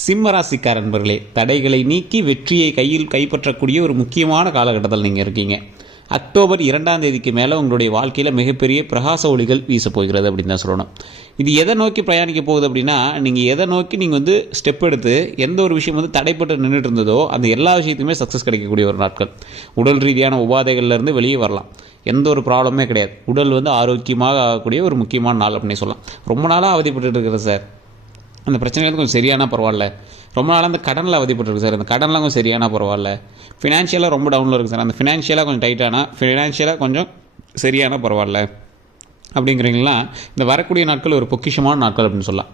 சிம்மராசிக்கார நண்பர்களே, தடைகளை நீக்கி வெற்றியை கையில் கைப்பற்றக்கூடிய ஒரு முக்கியமான காலகட்டத்தில் நீங்கள் இருக்கீங்க. அக்டோபர் 2ஆம் தேதிக்கு மேலே உங்களுடைய வாழ்க்கையில் மிகப்பெரிய பிரகாச ஒளிகள் வீசப்போகிறது அப்படின்னு தான் சொல்லணும். இது எதை நோக்கி பிரயாணிக்க போகுது அப்படின்னா, நீங்கள் எதை நோக்கி நீங்கள் ஸ்டெப் எடுத்து எந்த ஒரு விஷயம் தடைப்பட்டு நின்றுட்டு இருந்ததோ அந்த எல்லா விஷயத்துக்குமே சக்ஸஸ் கிடைக்கக்கூடிய ஒரு நாட்கள். உடல் ரீதியான உபாதைகள்லேருந்து வெளியே வரலாம். எந்த ஒரு ப்ராப்ளமே கிடையாது. உடல் ஆரோக்கியமாக ஆகக்கூடிய ஒரு முக்கியமான நாள் அப்படின்னு சொல்லலாம். ரொம்ப நாளாக அவதிப்பட்டு இருக்கிறது சார், அந்த பிரச்சனைகள் கொஞ்சம் சரியான பரவாயில்ல. ரொம்ப நாளாக அந்த கடனில் அவதிப்பட்டுருக்கு சார், அந்த கடன்லாம் கொஞ்சம் சரியான பரவாயில்ல. ஃபினான்ஷியலாக ரொம்ப டவுனில் இருக்குது சார், அந்த ஃபினான்ஷியலாக கொஞ்சம் டைட்டானா ஃபினான்ஷியலாக கொஞ்சம் சரியான பரவாயில்ல அப்படிங்கிறீங்களாம். இந்த வரக்கூடிய நாட்கள் ஒரு பொக்கிஷமான நாட்கள் அப்படின்னு சொல்லலாம்.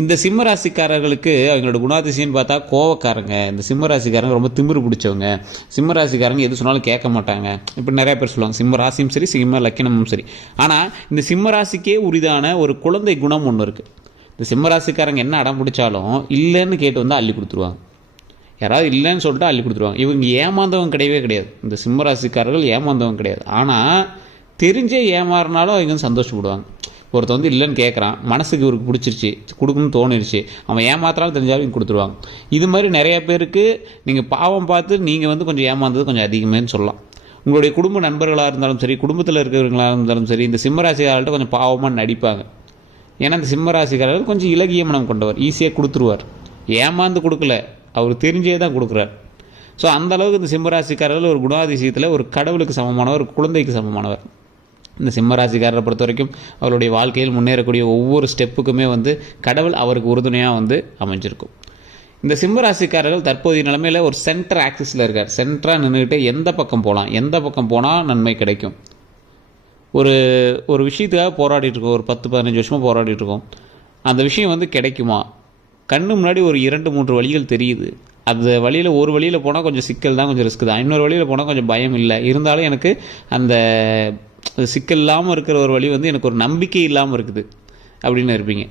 இந்த சிம்ம ராசிக்காரர்களுக்கு அவங்களோட குணாதிசயம்னு பார்த்தா கோவக்காரங்க. இந்த சிம்ம ராசிக்காரங்க ரொம்ப திமிரு பிடிச்சவங்க. சிம்ம ராசிக்காரங்க எது சொன்னாலும் கேட்க மாட்டாங்க. இப்படி நிறைய பேர் சொல்லுவாங்க, சிம்ம ராசியும் சரி சிம்ம லக்கினமும் சரி. ஆனால் இந்த சிம்ம ராசிக்கே உரிதான ஒரு குழந்தை குணம் ஒன்று இருக்குது. இந்த சிம்மராசிக்காரங்க என்ன அடம் பிடிச்சாலும் இல்லைன்னு கேட்டு அள்ளி கொடுத்துருவாங்க. யாராவது இல்லைன்னு சொல்லிட்டு அள்ளி கொடுத்துருவாங்க. இவங்க ஏமாந்தவங்க கிடையவே கிடையாது. இந்த சிம்மராசிக்காரர்கள் ஏமாந்தவங்க கிடையாது. ஆனால் தெரிஞ்சே ஏமாறினாலும் அவங்க சந்தோஷப்படுவாங்க. ஒருத்தர் இல்லைன்னு கேட்குறான், மனசுக்கு இவருக்கு பிடிச்சிருச்சு, கொடுக்கணும்னு தோணிருச்சு, அவன் ஏமாத்தினாலும் தெரிஞ்சாலும் இவங்க கொடுத்துருவாங்க. இது மாதிரி நிறைய பேருக்கு நீங்கள் பாவம் பார்த்து நீங்கள் கொஞ்சம் ஏமாந்தது கொஞ்சம் அதிகமேன்னு சொல்லலாம். உங்களுடைய குடும்ப நண்பர்களாக இருந்தாலும் சரி, குடும்பத்தில் இருக்கிறவங்களாக இருந்தாலும் சரி, இந்த சிம்மராசிக்காரர்கிட்ட கொஞ்சம் பாவமாக நடிப்பாங்க. ஏன்னா இந்த சிம்மராசிக்காரர்கள் கொஞ்சம் இலகிய மனம் கொண்டவர், ஈஸியாக கொடுத்துருவார். ஏமாந்து கொடுக்கல, அவர் தெரிஞ்சே தான் கொடுக்குறார். ஸோ அந்தளவுக்கு இந்த சிம்மராசிக்காரர்கள் ஒரு குணாதிசயத்தில் ஒரு கடவுளுக்கு சமமானவர், குழந்தைக்கு சமமானவர். இந்த சிம்மராசிக்காரரை பொறுத்த வரைக்கும் அவருடைய வாழ்க்கையில் முன்னேறக்கூடிய ஒவ்வொரு ஸ்டெப்புக்குமே கடவுள் அவருக்கு உறுதுணையாக அமைஞ்சிருக்கும். இந்த சிம்மராசிக்காரர்கள் தற்போதைய நிலைமையில் ஒரு சென்டர் ஆக்சிஸில் இருக்கார். சென்டராக நின்றுக்கிட்டு எந்த பக்கம் போகலாம், எந்த பக்கம் போனால் நன்மை கிடைக்கும், ஒரு விஷயத்துக்காக போராடிட்டுருக்கோம். ஒரு 10-15 வருஷமாக போராடிட்டுருக்கோம். அந்த விஷயம் கிடைக்குமா? கண்ணு முன்னாடி ஒரு 2-3 வழிகள் தெரியுது. அந்த வழியில் ஒரு வழியில் போனால் கொஞ்சம் சிக்கல் தான், கொஞ்சம் ரிஸ்க் தான். இன்னொரு வழியில் போனால் கொஞ்சம் பயம் இல்லை. இருந்தாலும் எனக்கு அந்த சிக்கல் இல்லாமல் இருக்கிற ஒரு வழி எனக்கு ஒரு நம்பிக்கை இல்லாமல் இருக்குது அப்படின்னு இருப்பீங்க.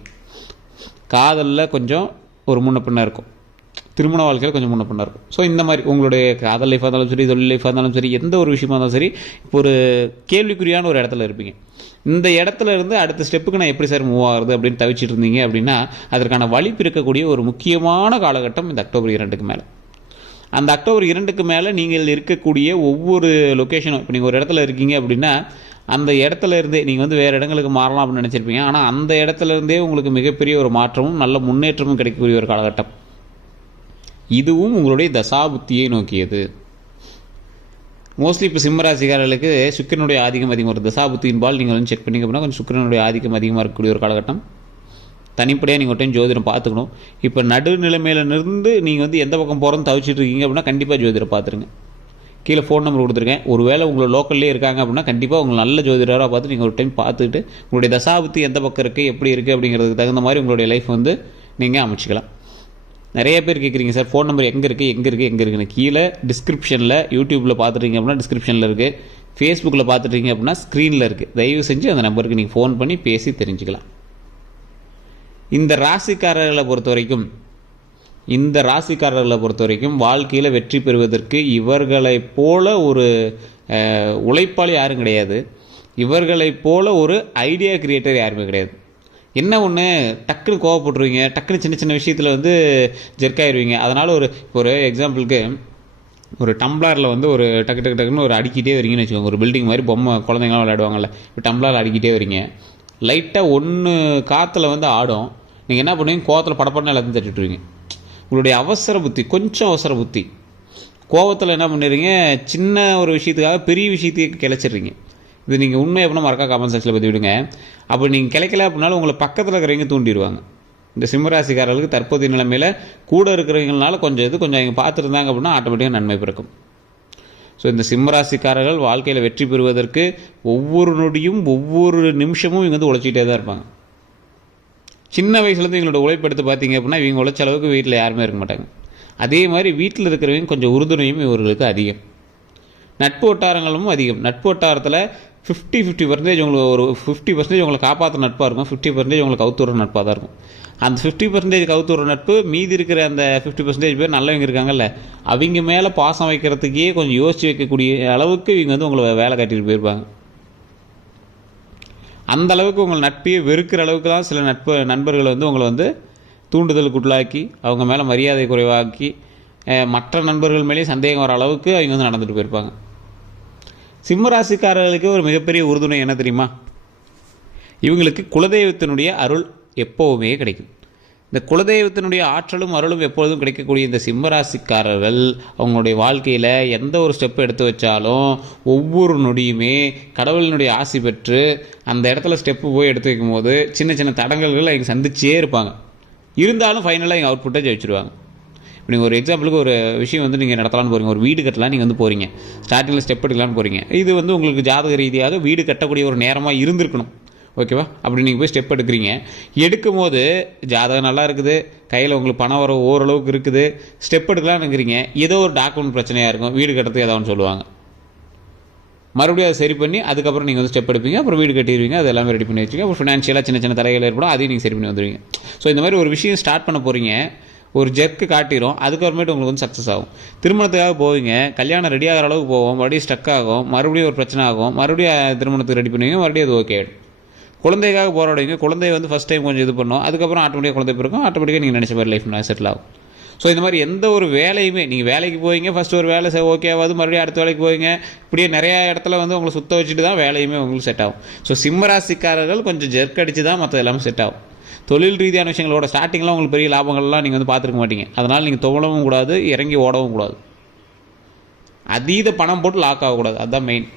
காதலில் கொஞ்சம் ஒரு முன்ன பின்ன இருக்கும், திருமண வாழ்க்கையில் கொஞ்சம் முன்ன பின்ன இருக்கும். ஸோ இந்த மாதிரி உங்களுடைய காதல் லைஃபாக இருந்தாலும் சரி, தொழில் லைஃபாக இருந்தாலும் சரி, எந்த ஒரு விஷயமா இருந்தாலும் சரி, இப்போ ஒரு கேள்விக்குறியான ஒரு இடத்துல இருப்பீங்க. இந்த இடத்துல இருந்து அடுத்த ஸ்டெப்புக்கு நான் எப்படி சார் மூவ் ஆகுறது அப்படின்னு தவிச்சிட்டு இருந்தீங்க அப்படின்னா, அதற்கான வழி பிறக்கக்கூடிய ஒரு முக்கியமான காலகட்டம் இந்த அக்டோபர் 2க்கு மேலே. அந்த அக்டோபர் 2க்கு மேலே நீங்கள் இருக்கக்கூடிய ஒவ்வொரு லொக்கேஷனும், இப்போ நீங்கள் ஒரு இடத்துல இருக்கீங்க அப்படின்னா அந்த இடத்துல இருந்தே நீங்கள் வேறு இடங்களுக்கு மாறலாம் அப்படின்னு நினச்சிருப்பீங்க. ஆனால் அந்த இடத்துல இருந்தே உங்களுக்கு மிகப்பெரிய ஒரு மாற்றமும் நல்ல முன்னேற்றமும் கிடைக்கக்கூடிய ஒரு காலகட்டம். இதுவும் உங்களுடைய தசாபுத்தியை நோக்கியது. மோஸ்ட்லி இப்போ சிம்மராசிக்காரர்களுக்கு சுக்கிரனுடைய ஆதிக்கம் அதிகம். ஒரு தசாபுத்தியின்பால் நீங்கள் செக் பண்ணிங்க அப்படின்னா கொஞ்சம் சுக்கிரனுடைய ஆதிக்கம் அதிகமாக இருக்கக்கூடிய ஒரு காலகட்டம். தனிப்படையாக நீங்கள் ஒரு டைம் ஜோதிடம் பார்த்துக்கணும். இப்போ நடுநிலைமையிலிருந்து நீங்கள் எந்த பக்கம் போகிறோன்னு தவிச்சிட்டு இருக்கீங்க அப்படின்னா கண்டிப்பாக ஜோதிடம் பார்த்துருங்க. கீழே ஃபோன் நம்பர் கொடுத்துருக்கேன். ஒரு வேளை உங்களை லோக்கல்லே இருக்காங்க அப்படின்னா கண்டிப்பாக உங்களை நல்ல ஜோதிடராக பார்த்து நீங்கள் ஒரு டைம் பார்த்துக்கிட்டு உங்களுடைய தசாபுத்தி எந்த பக்கம் இருக்குது, எப்படி இருக்குது அப்படிங்கிறதுக்கு தகுந்த மாதிரி உங்களுடைய லைஃப் நீங்கள் அமைச்சிக்கலாம். நிறைய பேர் கேட்குறீங்க சார், ஃபோன் நம்பர் எங்கே இருக்குன்னு. கீழே டிஸ்கிரிப்ஷனில், யூடியூப்பில் பார்த்துட்டீங்க அப்படின்னா டிஸ்கிரிப்ஷனில் இருக்குது, ஃபேஸ்புக்கில் பார்த்துட்டீங்க அப்படின்னா ஸ்க்ரீனில் இருக்குது. தயவு செஞ்சு அந்த நம்பருக்கு நீங்கள் ஃபோன் பண்ணி பேசி தெரிஞ்சுக்கலாம். இந்த ராசிக்காரர்களை பொறுத்த வரைக்கும் வாழ்க்கையில் வெற்றி பெறுவதற்கு இவர்களைப் போல ஒரு உழைப்பாளி யாரும் கிடையாது. இவர்களைப் போல ஒரு ஐடியா கிரியேட்டர் யாருமே கிடையாது. என்ன ஒன்று, டக்குன்னு கோவப்பட்டுருவீங்க, டக்குன்னு சின்ன சின்ன விஷயத்தில் ஜெர்க்காயிருவீங்க. அதனால் ஒரு எக்ஸாம்பிளுக்கு ஒரு டம்ளரில் ஒரு டக்குன்னு ஒரு அடிக்கிட்டே வரீங்கன்னு வச்சுக்கோங்க. ஒரு பில்டிங் மாதிரி பொம்மை குழந்தைங்களாம் விளையாடுவாங்கள்ல, இப்போ டம்ளரில் அடிக்கிட்டே வரீங்க. லைட்டாக ஒன்று காற்றுல ஆடும். நீங்கள் என்ன பண்ணுவீங்க, கோவத்தில் படப்படன்னு எல்லாத்தையும் தட்டிட்டுருவீங்க. உங்களுடைய கொஞ்சம் அவசர புத்தி கோவத்தில் என்ன பண்ணிடுறீங்க, சின்ன ஒரு விஷயத்துக்காக பெரிய விஷயத்தையே கிளச்சிடுறீங்க. இது நீங்கள் உண்மை அப்படின்னா மறக்கா கமெண்ட் செக்ஷனில் பற்றி விடுங்க. அப்போ நீங்கள் கிடைக்கல அப்படின்னாலும் உங்களை பக்கத்தில் இருக்கிறவங்க தூண்டிடுவாங்க. இந்த சிம்மராசிக்காரர்களுக்கு தற்போதைய நிலைமையில் கூட இருக்கிறவங்களால கொஞ்சம் அவங்க பார்த்துருந்தாங்க அப்படின்னா ஆட்டோமேட்டிக்காக நன்மை பிறக்கும். ஸோ இந்த சிம்மராசிக்காரர்கள் வாழ்க்கையில் வெற்றி பெறுவதற்கு ஒவ்வொரு நொடியும் ஒவ்வொரு நிமிஷமும் இவங்க உழைச்சிக்கிட்டே தான் இருப்பாங்க. சின்ன வயசுலேருந்து இவங்களோட உழைப்படுத்து பார்த்தீங்க அப்படின்னா இவங்க உழைச்ச அளவுக்கு வீட்டில் யாருமே இருக்க மாட்டாங்க. அதே மாதிரி வீட்டில் இருக்கிறவங்க கொஞ்சம் உறுதுணையும் இவர்களுக்கு அதிகம். நட்பு வட்டாரங்களும் அதிகம். நட்பு வட்டாரத்தில் 50% உங்களுக்கு ஒரு 50% உங்களை காப்பாற்ற நட்பாக இருக்கும், 50% உங்களுக்கு கவுத்துற நட்பாக தான் இருக்கும். அந்த 50% கவுத்துற நட்பு மீதி இருக்கிற அந்த 50% பேர் நல்லவங்க இருக்காங்கல்ல, அவங்க மேலே பாசம் வைக்கிறதுக்கே கொஞ்சம் யோசித்து வைக்கக்கூடிய அளவுக்கு இவங்க உங்களை வேலை காட்டிட்டு போயிருப்பாங்க. அந்த அளவுக்கு உங்கள் நட்பையே வெறுக்கிற அளவுக்கு தான் சில நண்பர்கள் உங்களை தூண்டுதலுக்குள்ளாக்கி அவங்க மேலே மரியாதை குறைவாக்கி மற்ற நண்பர்கள் மேலேயும் சந்தேகம் வர அளவுக்கு அவங்க வந்து நடந்துட்டு போயிருப்பாங்க. சிம்மராசிக்காரர்களுக்கு ஒரு மிகப்பெரிய உறுதுணை என்ன தெரியுமா? இவங்களுக்கு குலதெய்வத்தினுடைய அருள் எப்போவுமே கிடைக்கும். இந்த குலதெய்வத்தினுடைய ஆற்றலும் அருளும் எப்பொழுதும் கிடைக்கக்கூடிய இந்த சிம்மராசிக்காரர்கள் அவங்களுடைய வாழ்க்கையில் எந்த ஒரு ஸ்டெப் எடுத்து வச்சாலும் ஒவ்வொரு நொடியுமே கடவுளினுடைய ஆசி பெற்று அந்த இடத்துல ஸ்டெப்பு போய் எடுத்து வைக்கும் போது சின்ன சின்ன தடங்கல்கள் அவங்க சந்திச்சே இருப்பாங்க. இருந்தாலும் ஃபைனலாக எங்கள் அவுட்புட்டை ஜெயிச்சிருவாங்க. இப்போ நீங்கள் ஒரு எக்ஸாம்பிளுக்கு ஒரு விஷயம் வந்து நீங்கள் நடத்தலான்னு போகிறீங்க, ஒரு வீடு கட்டலாம் நீங்கள் வந்து போகிறீங்க, ஸ்டார்டிங்கில் ஸ்டெப் எடுக்கலான்னு போகிறீங்க. இது வந்து உங்களுக்கு ஜாதக ரீதியாக வீடு கட்டக்கூடிய ஒரு நேரமாக இருந்திருக்கணும், ஓகேவா? அப்படி நீங்கள் போய் ஸ்டெப் எடுக்கிறீங்க. எடுக்கும் போது ஜாதகம் நல்லா இருக்குது, கையில் உங்களுக்கு பணம் வர ஓரளவுக்கு இருக்குது, ஸ்டெப் எடுக்கலாம்னு இருக்கிறீங்க. ஏதோ ஒரு டாக்குமெண்ட் பிரச்சனையாக இருக்கும், வீடு கட்டுறதுக்கு ஏதாவது சொல்லுவாங்க. மறுபடியும் அதை சரி பண்ணி அதுக்கப்புறம் நீங்கள் வந்து ஸ்டெப் எடுப்பீங்க, அப்புறம் வீடு கட்டிடுவீங்க, அது எல்லாமே ரெடி பண்ணி வச்சுங்க. அப்புறம் ஃபினான்ஷியலாக சின்ன சின்ன தடைகள் ஏற்படும், அதையும் நீங்கள் சரி பண்ணி வந்துடுவீங்க. ஸோ இந்த மாதிரி ஒரு விஷயம் ஸ்டார்ட் பண்ண போகிறீங்க, ஒரு ஜெர்க்கு காட்டிடும், அதுக்கப்புறமேட்டு உங்களுக்கு வந்து சக்ஸஸ் ஆகும். திருமணத்துக்காக போவீங்க, கல்யாணம் ரெடி ஆகிற அளவுக்கு போவோம், மறுபடியும் ஸ்டக் ஆகும், மறுபடியும் ஒரு பிரச்சனை ஆகும், மறுபடியும் திருமணத்துக்கு ரெடி பண்ணுவீங்க, மறுபடியும் அது ஓகே ஆகிடும். குழந்தைக்காக போராடுவீங்க, குழந்தைய வந்து ஃபஸ்ட் டைம் கொஞ்சம் இது பண்ணோம், அதுக்கப்புறம் ஆட்டோமேட்டிக்காக குழந்தை பிறக்கும், ஆட்டோமேட்டிக்காக நீங்கள் நினச்ச மாதிரி லைஃப் செட்டில் ஆகும். ஸோ இந்த மாதிரி எந்த ஒரு வேலையுமே நீங்கள் வேலைக்கு போவீங்க, ஃபஸ்ட்டு ஒரு வேலை ஓகே ஆகாது, மறுபடியும் அடுத்த வேலைக்கு போவீங்க, இப்படியே நிறையா இடத்துல வந்து உங்களை சுத்த வச்சுட்டு தான் வேலையுமே உங்களுக்கு செட் ஆகும். ஸோ சிம்மராசிக்காரர்கள் கொஞ்சம் ஜெர்க் அடித்து தான் மற்ற எல்லாமே செட் ஆகும். தொழில் ரீதியான விஷயங்களோட ஸ்டார்டிங்லாம் உங்களுக்கு பெரிய லாபங்கள்லாம் நீங்கள் வந்து பார்த்துருக்க மாட்டீங்க. அதனால் நீங்கள் துவளவும் கூடாது, இறங்கி ஓடவும் கூடாது, அதீத பணம் போட்டு லாக் ஆகக்கூடாது. அதுதான் மெயின்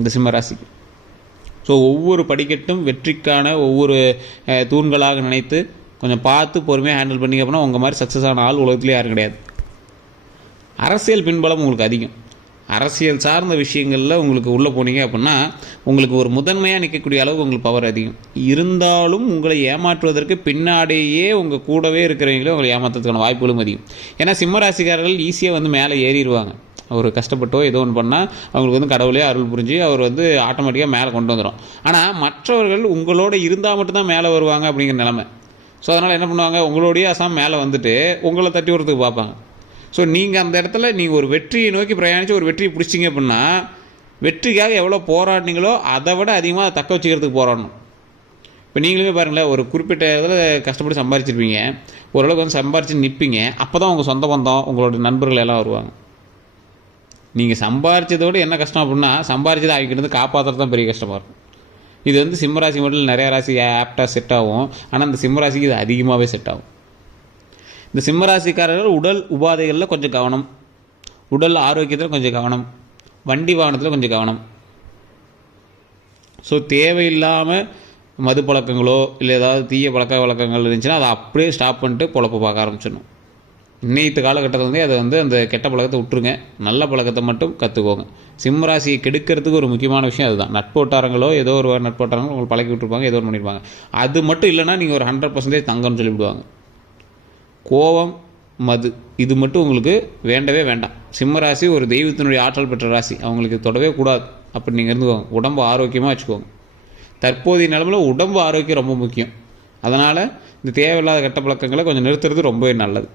இந்த சிம்மராசிக்கு. ஸோ ஒவ்வொரு படிக்கட்டும் வெற்றிக்கான ஒவ்வொரு தூண்களாக நினைத்து கொஞ்சம் பார்த்து பொறுமையாக ஹேண்டில் பண்ணிங்க அப்படின்னா உங்கள் மாதிரி சக்ஸஸ் ஆன ஆள் உலகத்துலேயே யாரும் கிடையாது. அரசியல் பின்பலம் உங்களுக்கு அதிகம். அரசியல் சார்ந்த விஷயங்களில் உங்களுக்கு உள்ளே போனீங்க அப்படின்னா உங்களுக்கு ஒரு முதன்மையாக நிற்கக்கூடிய அளவுக்கு உங்களுக்கு பவர் அதிகம். இருந்தாலும் உங்களை ஏமாற்றுவதற்கு பின்னாடியே உங்கள் கூடவே இருக்கிறவங்களே உங்களை ஏமாற்றுறதுக்கான வாய்ப்புகளும் அதிகம். ஏன்னா சிம்மராசிக்காரர்கள் ஈஸியாக வந்து மேலே ஏறிடுவாங்க. ஒரு கஷ்டப்பட்டோ ஏதோ ஒன்று பண்ணால் அவங்களுக்கு வந்து கடவுளே அருள் புரிஞ்சு அவர் வந்து ஆட்டோமேட்டிக்காக மேலே கொண்டு வந்துடும். ஆனால் மற்றவர்கள் உங்களோட இருந்தால் மட்டும்தான் மேலே வருவாங்க அப்படிங்கிற நிலமை. ஸோ அதனால் என்ன பண்ணுவாங்க, உங்களோடைய அசாம் மேலே வந்துட்டு உங்களை தட்டி விடுறதுக்கு பார்ப்பாங்க. ஸோ நீங்கள் அந்த இடத்துல நீங்கள் ஒரு வெற்றியை நோக்கி பிரயாணித்து ஒரு வெற்றியை பிடிச்சிங்க அப்படின்னா வெற்றிக்காக எவ்வளோ போராடினீங்களோ அதை விட அதிகமாக அதை தக்க வச்சுக்கிறதுக்கு போராடணும். இப்போ நீங்களுமே பாருங்களேன், ஒரு குறிப்பிட்ட இதில் கஷ்டப்பட்டு சம்பாரிச்சிருப்பீங்க, ஓரளவுக்கு வந்து சம்பாரித்து நிற்பீங்க, அப்போ தான் உங்கள் சொந்த பந்தம் உங்களோட நண்பர்கள் எல்லாம் வருவாங்க. நீங்கள் சம்பாரிச்சதோடு என்ன கஷ்டம் அப்படின்னா சம்பாரிச்சதை அவங்கிட்ட காப்பாற்றுறது தான் பெரிய கஷ்டமாக இருக்கும். இது வந்து சிம்மராசி மட்டும் நிறையா ராசி ஆப்டாக செட் ஆகும், ஆனால் இந்த சிம்மராசிக்கு இது அதிகமாகவே செட் ஆகும். இந்த சிம்மராசிக்காரர்கள் உடல் உபாதைகளில் கொஞ்சம் கவனம், உடல் ஆரோக்கியத்தில் கொஞ்சம் கவனம், வண்டி வாகனத்தில் கொஞ்சம் கவனம். ஸோ தேவையில்லாமல் மது பழக்கங்களோ இல்லை ஏதாவது தீய பழக்க வழக்கங்கள் இருந்துச்சுன்னா அதை அப்படியே ஸ்டாப் பண்ணிட்டு பொழப்பு பார்க்க ஆரம்பிச்சிடணும். இன்னைத்து காலகட்டத்தில் வந்து அதை வந்து அந்த கெட்ட பழக்கத்தை விட்டுருங்க, நல்ல பழக்கத்தை மட்டும் கற்றுக்கோங்க. சிம்மராசியை கெடுக்கிறதுக்கு ஒரு முக்கியமான விஷயம் அதுதான். நட்பு வட்டாரங்களோ ஏதோ ஒரு நட்பு வட்டாரங்களோ உங்களுக்கு பழக்கி விட்டுருப்பாங்க, ஏதோ ஒன்று பண்ணியிருப்பாங்க. அது மட்டும் இல்லைன்னா நீங்கள் ஒரு 100% தங்கம்னு சொல்லிவிடுவாங்க. கோபம், மது இது மட்டும் உங்களுக்கு வேண்டவே வேண்டாம். சிம்மராசி ஒரு தெய்வத்தினுடைய ஆற்றல் பெற்ற ராசி, அவங்களுக்கு தொடவே கூடாது. அப்படி நீங்கள் இருந்துக்கோங்க. உடம்பு ஆரோக்கியமாக வச்சுக்கோங்க. தற்போதைய நிலமையில் உடம்பு ஆரோக்கியம் ரொம்ப முக்கியம். அதனால் இந்த தேவையில்லாத கெட்ட பழக்கங்களை கொஞ்சம் நிறுத்துறது ரொம்பவே நல்லது.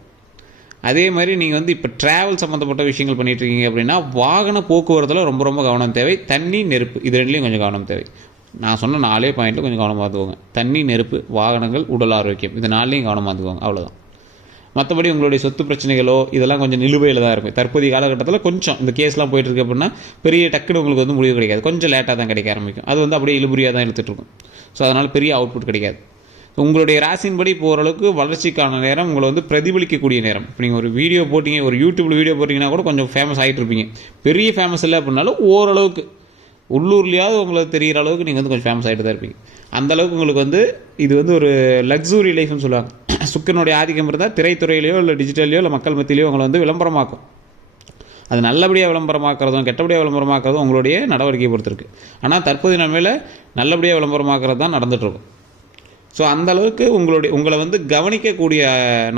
அதே மாதிரி நீங்கள் வந்து இப்போ ட்ராவல் சம்மந்தப்பட்ட விஷயங்கள் பண்ணிகிட்ருக்கீங்க அப்படின்னா வாகன போக்குவரத்தில் ரொம்ப ரொம்ப கவனம் தேவை. தண்ணி, நெருப்பு இது ரெண்டுலேயும் கொஞ்சம் கவனம் தேவை. நான் சொன்ன 4 பாயிண்ட்டில் கொஞ்சம் கவனமாக பார்த்துக்கோங்க. தண்ணி, நெருப்பு, வாகனங்கள், உடல் ஆரோக்கியம் இது 4லையும் கவனமாக பார்த்துக்கோங்க. அவ்வளோதான். மற்றபடி உங்களுடைய சொத்து பிரச்சனைகளோ இதெல்லாம் கொஞ்சம் நிலுவையில் தான் இருக்கும். தற்போதைய காலகட்டத்தில் கொஞ்சம் இந்த கேஸ்லாம் போயிட்டுருக்கு அப்படின்னா பெரிய டக்குனு உங்களுக்கு வந்து முடிவு கிடைக்காது, கொஞ்சம் லேட்டாக தான் கிடைக்க ஆரம்பிக்கும். அது வந்து அப்படியே இழுபறியாக தான் இழுத்துட்ருக்கும். ஸோ அதனால் பெரிய அவுட்புட் கிடைக்காது. உங்களுடைய ராசின்படி போகிற அளவுக்கு வளர்ச்சிக்கான நேரம் உங்களை வந்து பிரதிபலிக்கக்கூடிய நேரம். இப்போ நீங்கள் ஒரு வீடியோ போட்டிங்க, ஒரு யூடியூப்பில் வீடியோ போட்டிங்கன்னா கூட கொஞ்சம் ஃபேமஸ் ஆகிட்டு இருப்பீங்க. பெரிய ஃபேமஸ் இல்லை அப்படின்னாலும் ஓரளவுக்கு உள்ளூர்லேயாவது உங்களுக்கு தெரிகிற அளவுக்கு நீங்கள் வந்து கொஞ்சம் ஃபேமஸ் ஆகிட்டு தான் இருப்பீங்க. அந்தளவுக்கு உங்களுக்கு வந்து இது வந்து ஒரு லக்ஸுரி லைஃப்னு சொல்லுவாங்க. சுக்கரனுடைய ஆதிக்கம் இருந்தால் திரைத்துறையிலையோ இல்லை டிஜிட்டல்லையோ இல்லை மக்கள் மத்தியிலையோ உங்களை வந்து விளம்பரமாக்கும். அது நல்லபடியாக விளம்பரமாக்குறதும் கெட்டபடியாக விளம்பரமாக்குறதும் உங்களுடைய நடவடிக்கையை பொறுத்திருக்கு. ஆனால் தற்போதைய நிலைமையில் நல்லபடியாக விளம்பரமாக்குறது தான் நடந்துகிட்ருக்கும். ஸோ அந்தளவுக்கு உங்களை வந்து கவனிக்கக்கூடிய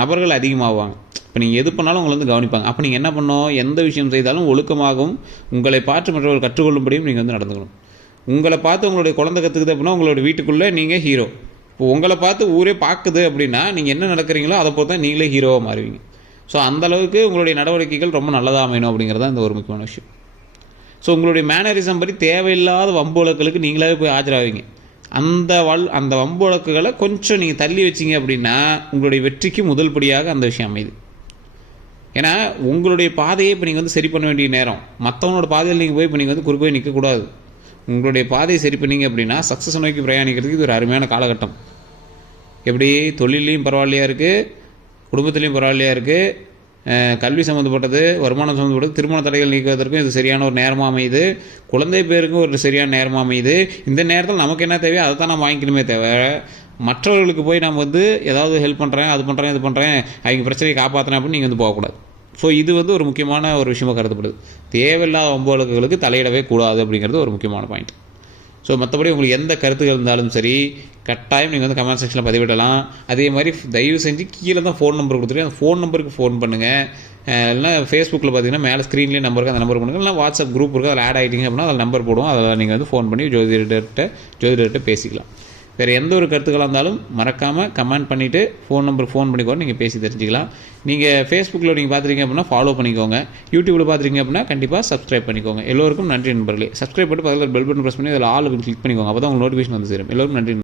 நபர்கள் அதிகமாகுவாங்க. இப்போ நீங்கள் எது பண்ணாலும் உங்களை வந்து கவனிப்பாங்க. அப்போ நீங்கள் என்ன பண்ணணும், எந்த விஷயம் செய்தாலும் ஒழுக்கமாகவும் உங்களை பார்த்து மற்றவர்கள் கற்றுக்கொள்ளும்படியும் நீங்கள் வந்து நடந்துக்கணும். உங்களை பார்த்து உங்களுடைய குழந்தை கற்றுக்குது அப்படின்னா உங்களோட வீட்டுக்குள்ளே நீங்கள் ஹீரோ. இப்போ உங்களை பார்த்து ஊரே பார்க்குது அப்படின்னா நீங்கள் என்ன நடக்கிறீங்களோ அதை பொறுத்து தான் நீங்களே ஹீரோவாக மாறுவீங்க. ஸோ அந்தளவுக்கு உங்களுடைய நடவடிக்கைகள் ரொம்ப நல்லதாக அமையணும் அப்படிங்கிறதான் இந்த ஒரு முக்கியமான விஷயம். ஸோ உங்களுடைய மேனரிசம் படி தேவையில்லாத வம்புகளுக்கு நீங்களாவே போய் ஆஜராவீங்க. அந்த வம்பு வழக்குகளை கொஞ்சம் நீங்கள் தள்ளி வச்சிங்க அப்படின்னா உங்களுடைய வெற்றிக்கு முதல் படியாக அந்த விஷயம் அமையுது. ஏன்னா உங்களுடைய பாதையை இப்போ நீங்கள் சரி பண்ண வேண்டிய நேரம். மற்றவனோட பாதையில் நீங்கள் போய் இப்போ நீங்கள் குறுக்க போய் நிற்கக்கூடாது. உங்களுடைய பாதையை சரி பண்ணீங்க அப்படின்னா சக்ஸஸ் நோக்கி பிரயாணிக்கிறதுக்கு இது ஒரு அருமையான காலகட்டம். எப்படி தொழிலையும் பரவாயில்லையா இருக்குது, குடும்பத்துலேயும் பரவாயில்லையா இருக்குது, கல்வி சம்மந்தப்பட்டது, வருமானம் சம்மந்தப்பட்டது, திருமண தடைகள் நீக்குவதற்கும் இது சரியான ஒரு நேரமாக அமையுது. குழந்தை பேருக்கும் ஒரு சரியான நேரமாக அமையுது. இந்த நேரத்தில் நமக்கு என்ன தேவையோ அதை தான் நம்ம வாங்கிக்கணுமே தேவை. மற்றவர்களுக்கு போய் நம்ம ஏதாவது ஹெல்ப் பண்ணுறேன், அது பண்ணுறேன், இது பண்ணுறேன், அவங்க பிரச்சனையை காப்பாற்றுறேன் அப்படின்னு நீங்கள் போகக்கூடாது. ஸோ இது ஒரு முக்கியமான ஒரு விஷயமாக கருதப்படுது. தேவையில்லாத வம்பு வழக்குகளுக்கு தலையிடவே கூடாது அப்படிங்கிறது ஒரு முக்கியமான பாயிண்ட். ஸோ மற்றபடி உங்களுக்கு எந்த கருத்துக்கள் இருந்தாலும் சரி கட்டாயம் நீங்கள் கமெண்ட் செக்ஷனில் பதிவிடலாம். அதே மாதிரி தயவு செஞ்சு கீழே தான் ஃபோன் நம்பர் கொடுத்துருக்கேன், அந்த ஃபோன் நம்பருக்கு ஃபோன் பண்ணுங்கள். இல்லைனா ஃபேஸ்புக்கில் பார்த்தீங்கன்னா மேலே ஸ்க்ரீன்லேயே நம்பர் இருக்குது, அந்த நம்பர் பண்ணுங்கள். இல்லைனா வாட்ஸ்அப் குரூப் இருக்குது, அதில் ஆட் ஆகிட்டிங்க அப்படின்னா அதில் நம்பர் போடுவோம். அதில் நீங்கள் ஃபோன் பண்ணி ஜோதிடர்கிட்ட பேசிக்கலாம். வேறு எந்த ஒரு கருத்துக்களாக இருந்தாலும் மறக்காமல் கமெண்ட் பண்ணிவிட்டு ஃபோன் நம்பருக்கு ஃபோன் பண்ணிக்கோங்க, நீங்கள் பேசி தெரிஞ்சுக்கலாம். நீங்கள் ஃபேஸ்புக்கில் நீங்கள் பார்த்துருக்கீங்க அப்படின்னா ஃபாலோ பண்ணிக்கோங்க. யூடியூப்பில் பார்த்துருக்கீங்க அப்படின்னா கண்டிப்பாக சப்ஸ்கிரைப் பண்ணிக்கோங்க. எல்லோருக்கும் நன்றி நண்பர்களே. சப்ஸ்கிரைப் பண்ணிட்டு பக்கத்தில் பெல் பட்டன் ப்ரெஸ் பண்ணி அதில் ஆல் கிளிக் பண்ணிக்கோங்க. அப்போ தான் உங்களுக்கு நோட்டிஃபிகேஷன் சேரும். எல்லோருக்கும் நன்றி.